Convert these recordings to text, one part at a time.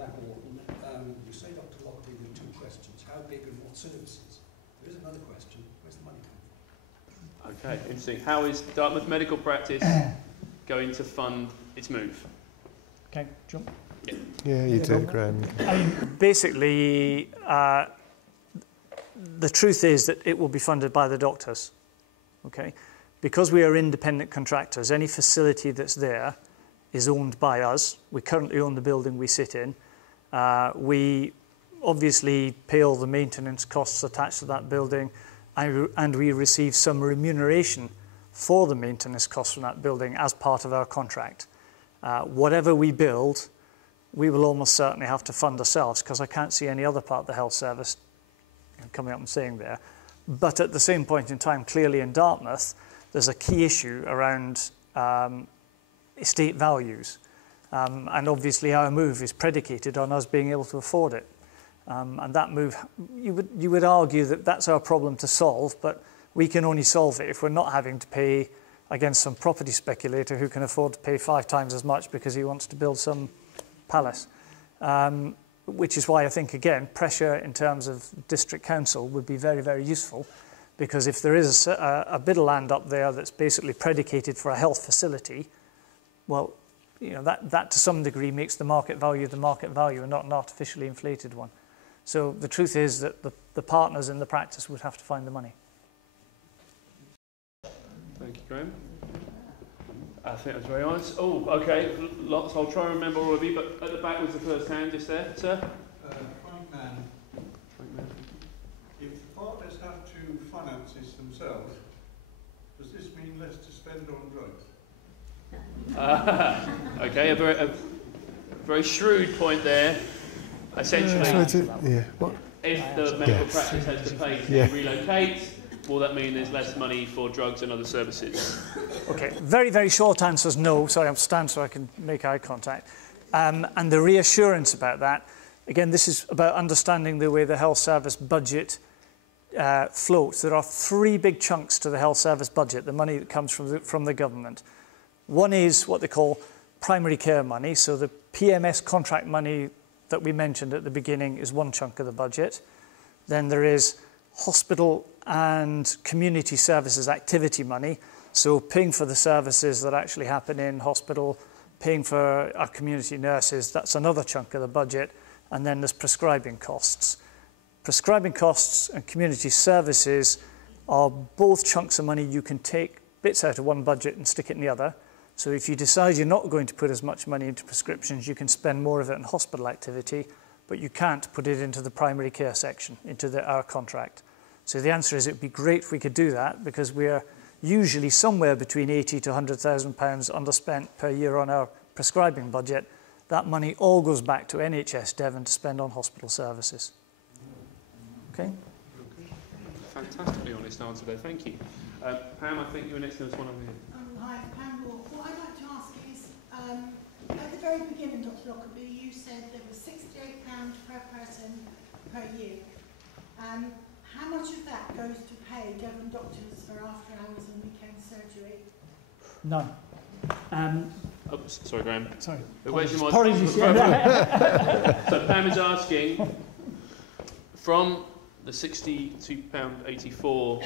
level, you say, Dr. Lockley, with two questions. How big and what services? There is another question. Where's the money coming from? Okay, interesting. How is Dartmouth Medical Practice going to fund its move? Okay, John? Yeah, you do, Graham. Basically, the truth is that it will be funded by the doctors, okay? Because we are independent contractors, any facility that's there is owned by us. We currently own the building we sit in. We obviously pay all the maintenance costs attached to that building, and we receive some remuneration for the maintenance costs from that building as part of our contract. Whatever we build, we will almost certainly have to fund ourselves, because I can't see any other part of the health service coming up and saying there. But at the same point in time, clearly in Dartmouth, there's a key issue around estate values. And obviously our move is predicated on us being able to afford it. And that move, you would argue that that's our problem to solve, but we can only solve it if we're not having to pay against some property speculator who can afford to pay 5 times as much because he wants to build some palace. Which is why I think, again, pressure in terms of district council would be very, very useful, because if there is a bit of land up there that's basically predicated for a health facility, well, you know, that to some degree makes the market value and not an artificially inflated one. So the truth is that the partners in the practice would have to find the money. Thank you, Graham. I think that's very honest. Oh, okay, lots. I'll try and remember all of you, but at the back was the first hand just there, sir. Frank Mann. If the partners have to finance this themselves, does this mean less to spend on drugs? Okay, a very shrewd point there. Essentially, if the medical practice has to pay to relocate, will that mean there's less money for drugs and other services? Okay, very, very short answer is no. Sorry, I'll stand so I can make eye contact. And the reassurance about that, again, this is about understanding the way the health service budget floats. There are 3 big chunks to the health service budget, the money that comes from the government. One is what they call primary care money. So the PMS contract money that we mentioned at the beginning is one chunk of the budget. Then there is hospital and community services activity money. So paying for the services that actually happen in hospital, paying for our community nurses, that's another chunk of the budget. And then there's prescribing costs. Prescribing costs and community services are both chunks of money you can take bits out of one budget and stick it in the other. So if you decide you're not going to put as much money into prescriptions, you can spend more of it on hospital activity, but you can't put it into the primary care section, into our contract. So the answer is it would be great if we could do that, because we're usually somewhere between £80,000 to £100,000 underspent per year on our prescribing budget. That money all goes back to NHS Devon to spend on hospital services. Okay? Fantastically honest answer there, thank you. Pam, I think you were next to this one over here. Hi, Pam Moore. What I'd like to ask is, at the very beginning, Dr. Lockerbie, you said there was £68 per person per year. How much of that goes to pay Devon doctors for after hours and weekend surgery? None. Sorry, Graham. Sorry. The question was, apologies. so Pam is asking, from the £62.84 for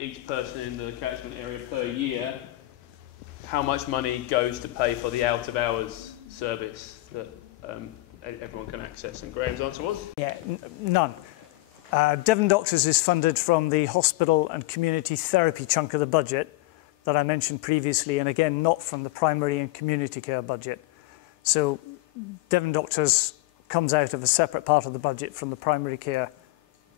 each person in the catchment area per year, how much money goes to pay for the out-of-hours service that everyone can access? And Graham's answer was? Yeah, none. Devon Doctors is funded from the hospital and community therapy chunk of the budget that I mentioned previously, and again, not from the primary and community care budget. So Devon Doctors comes out of a separate part of the budget from the primary care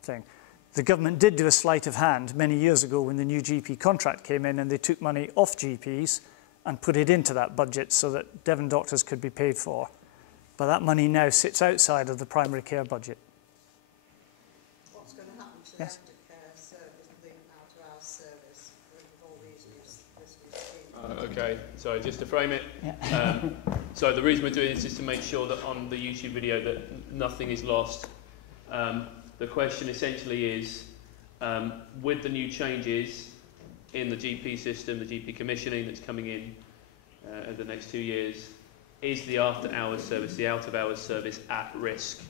thing. The government did do a sleight of hand many years ago when the new GP contract came in, and they took money off GPs and put it into that budget so that Devon Doctors could be paid for. But that money now sits outside of the primary care budget. What's going to happen to the aftercare service, the out-of-hours service, with all these new Okay, so just to frame it, so the reason we're doing this is to make sure that on the YouTube video that nothing is lost. The question essentially is, with the new changes in the GP system, the GP commissioning that's coming in over the next 2 years, is the after-hours service, the out-of-hours service at risk,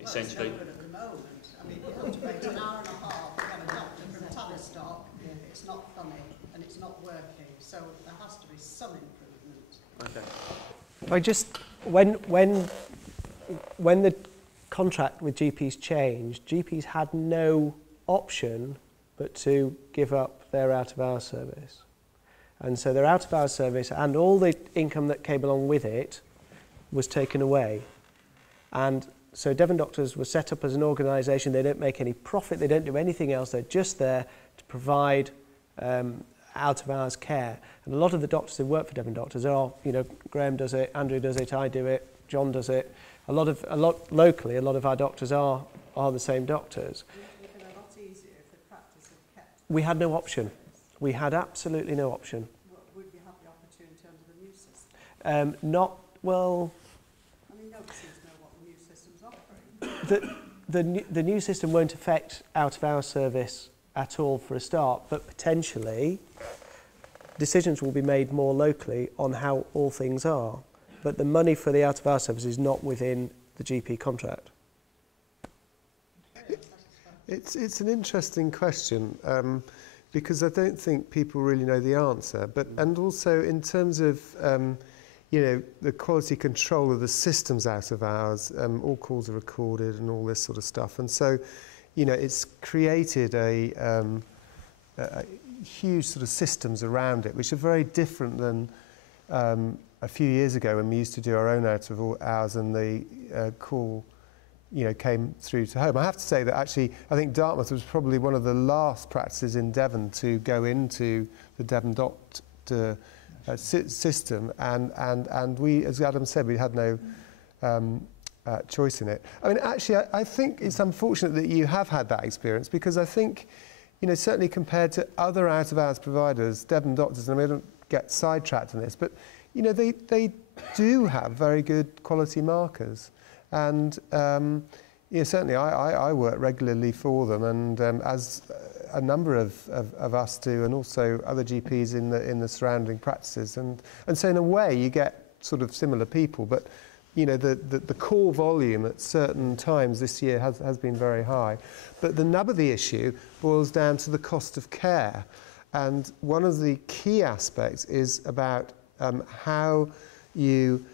essentially? Well, it's no good at the moment. I mean, you have to wait an hour and a half to get a doctor from Tavistock. It's not funny and it's not working, so there has to be some improvement. Okay. I just, when the contract with GPs changed, GPs had no option but to give up their out-of-hours service. And so their out-of-hours service and all the income that came along with it was taken away. And so Devon Doctors was set up as an organisation. They don't make any profit, they don't do anything else, they're just there to provide out-of-hours care. And a lot of the doctors who work for Devon Doctors are, you know, Graham does it, Andrew does it, I do it, John does it. Locally, a lot of our doctors are the same doctors. It would have been a lot easier if the practice had kept. We had no option. We had absolutely no option. Would you have the opportunity under the new system? Not, well, I mean, nobody seems to know what the new system's offering. the new system won't affect out-of-hours service at all for a start, but potentially decisions will be made more locally on how all things are. But the money for the out-of-hours service is not within the GP contract. It's an interesting question because I don't think people really know the answer. But and also in terms of you know, the quality control of the systems out of hours, all calls are recorded and all this sort of stuff. And so, you know, it's created a huge sort of systems around it, which are very different than a few years ago when we used to do our own out of hours and the call, you know, came through to home. I have to say that actually I think Dartmouth was probably one of the last practices in Devon to go into the Devon Doctor system, and we, as Adam said, we had no choice in it. I mean, actually, I think it's unfortunate that you have had that experience, because I think, you know, certainly compared to other out-of-hours providers, Devon Doctors, and I don't get sidetracked on this, but, you know, they do have very good quality markers. And, you know, certainly I work regularly for them, and as a number of us do, and also other GPs in the surrounding practices. And so in a way you get sort of similar people, but, you know, the core volume at certain times this year has been very high. But the nub of the issue boils down to the cost of care. And one of the key aspects is about how you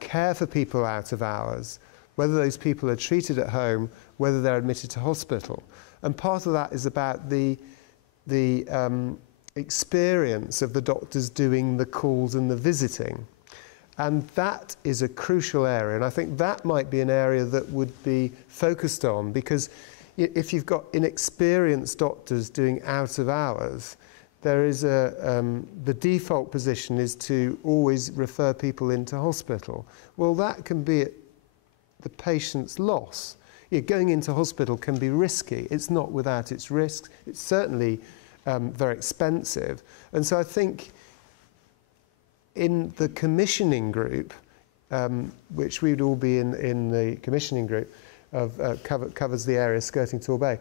care for people out of hours, whether those people are treated at home, whether they're admitted to hospital. And part of that is about the experience of the doctors doing the calls and the visiting. And that is a crucial area, and I think that might be an area that would be focused on, because if you've got inexperienced doctors doing out of hours, there is the default position is to always refer people into hospital. Well, that can be at the patient's loss. Going into hospital can be risky. It's not without its risks. It's certainly very expensive. And so I think in the commissioning group, which we would all be in the commissioning group of covers the area skirting Torbay,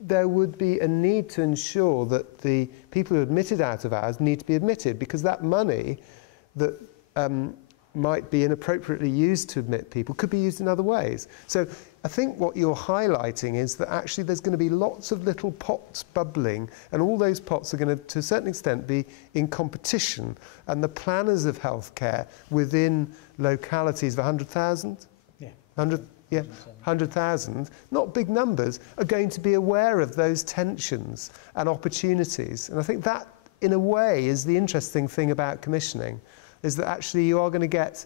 there would be a need to ensure that the people who are admitted out of hours need to be admitted, because that money that might be inappropriately used to admit people could be used in other ways. So I think what you're highlighting is that actually there's going to be lots of little pots bubbling, and all those pots are going to a certain extent be in competition, and the planners of healthcare within localities of 100,000? Yeah. 100,000, not big numbers, are going to be aware of those tensions and opportunities. And I think that, in a way, is the interesting thing about commissioning, is that actually you are going to get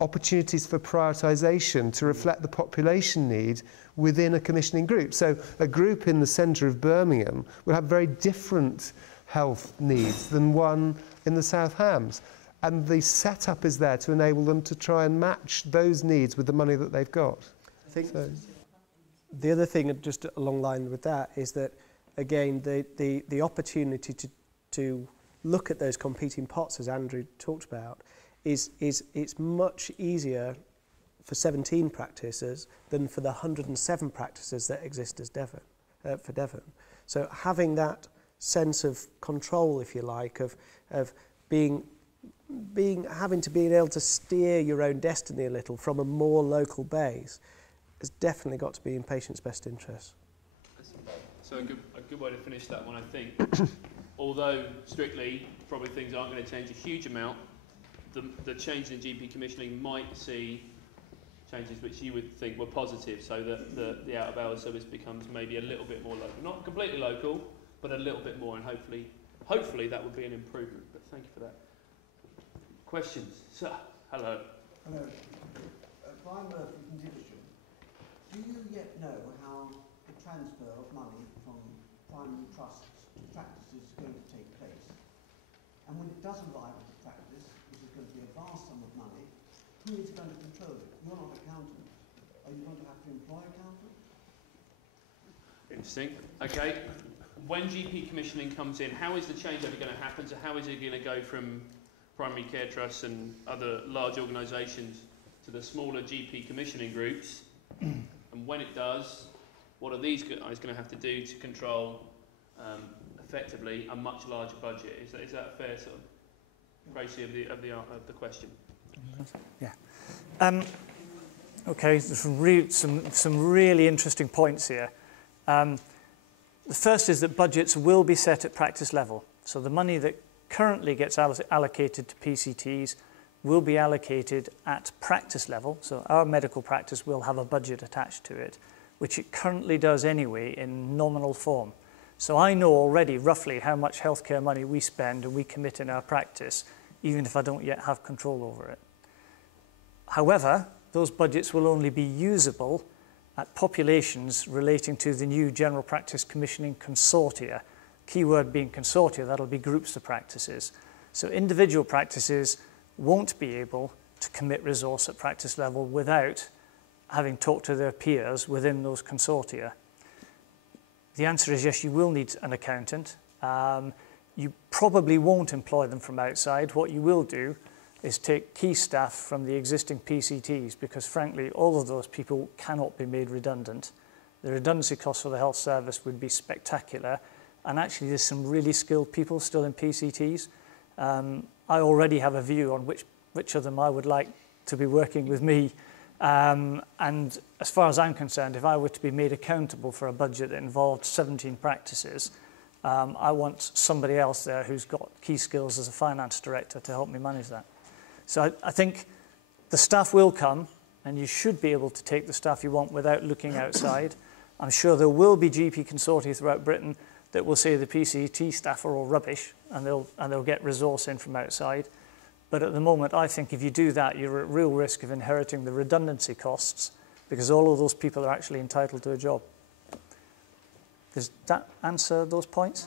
opportunities for prioritisation to reflect the population need within a commissioning group. So a group in the centre of Birmingham will have very different health needs than one in the South Hams. And the setup is there to enable them to try and match those needs with the money that they've got. I think the other thing, just along the line with that, is that, again, the opportunity to look at those competing pots, as Andrew talked about, is it's much easier for 17 practices than for the 107 practices that exist as for Devon. So having that sense of control, if you like, of being having to be able to steer your own destiny a little from a more local base has definitely got to be in patients' best interests. So a good way to finish that one, I think. Although strictly, probably things aren't going to change a huge amount, the change in GP commissioning might see changes which you would think were positive, so that the out-of-hours service becomes maybe a little bit more local. Not completely local, but a little bit more, and hopefully that would be an improvement. But thank you for that. Questions? Sir, hello. Hello. Brian Murphy from Division. Do you yet know how the transfer of money from primary trusts to practices is going to take place? And when it does arrive at the practice, which is going to be a vast sum of money, who is going to control it? You're not accountants. Are you going to have to employ accountants? Interesting. Okay. When GP commissioning comes in, how is the changeover going to happen? So how is it going to go from primary care trusts and other large organisations to the smaller GP commissioning groups? And when it does, what are these guys going to have to do to control effectively a much larger budget? Is that a fair sort of précis of the question? Yeah. Okay, some really interesting points here. The first is that budgets will be set at practice level. So the money that currently gets allocated to PCTs will be allocated at practice level. So our medical practice will have a budget attached to it, which it currently does anyway in nominal form. So I know already roughly how much healthcare money we spend and we commit in our practice, even if I don't yet have control over it. However, those budgets will only be usable at populations relating to the new general practice commissioning consortia. Keyword being consortia, that'll be groups of practices. So individual practices won't be able to commit resource at practice level without having talked to their peers within those consortia. The answer is yes, you will need an accountant. You probably won't employ them from outside. What you will do is take key staff from the existing PCTs, because frankly, all of those people cannot be made redundant. The redundancy costs for the health service would be spectacular. And actually, there's some really skilled people still in PCTs. I already have a view on which of them I would like to be working with me. And as far as I'm concerned, if I were to be made accountable for a budget that involved 17 practices, I want somebody else there who's got key skills as a finance director to help me manage that. So I think the staff will come, and you should be able to take the staff you want without looking outside. I'm sure there will be GP consortia throughout Britain that will say the PCT staff are all rubbish, and they'll get resource in from outside. But at the moment, I think if you do that, you're at real risk of inheriting the redundancy costs, because all of those people are actually entitled to a job. Does that answer those points?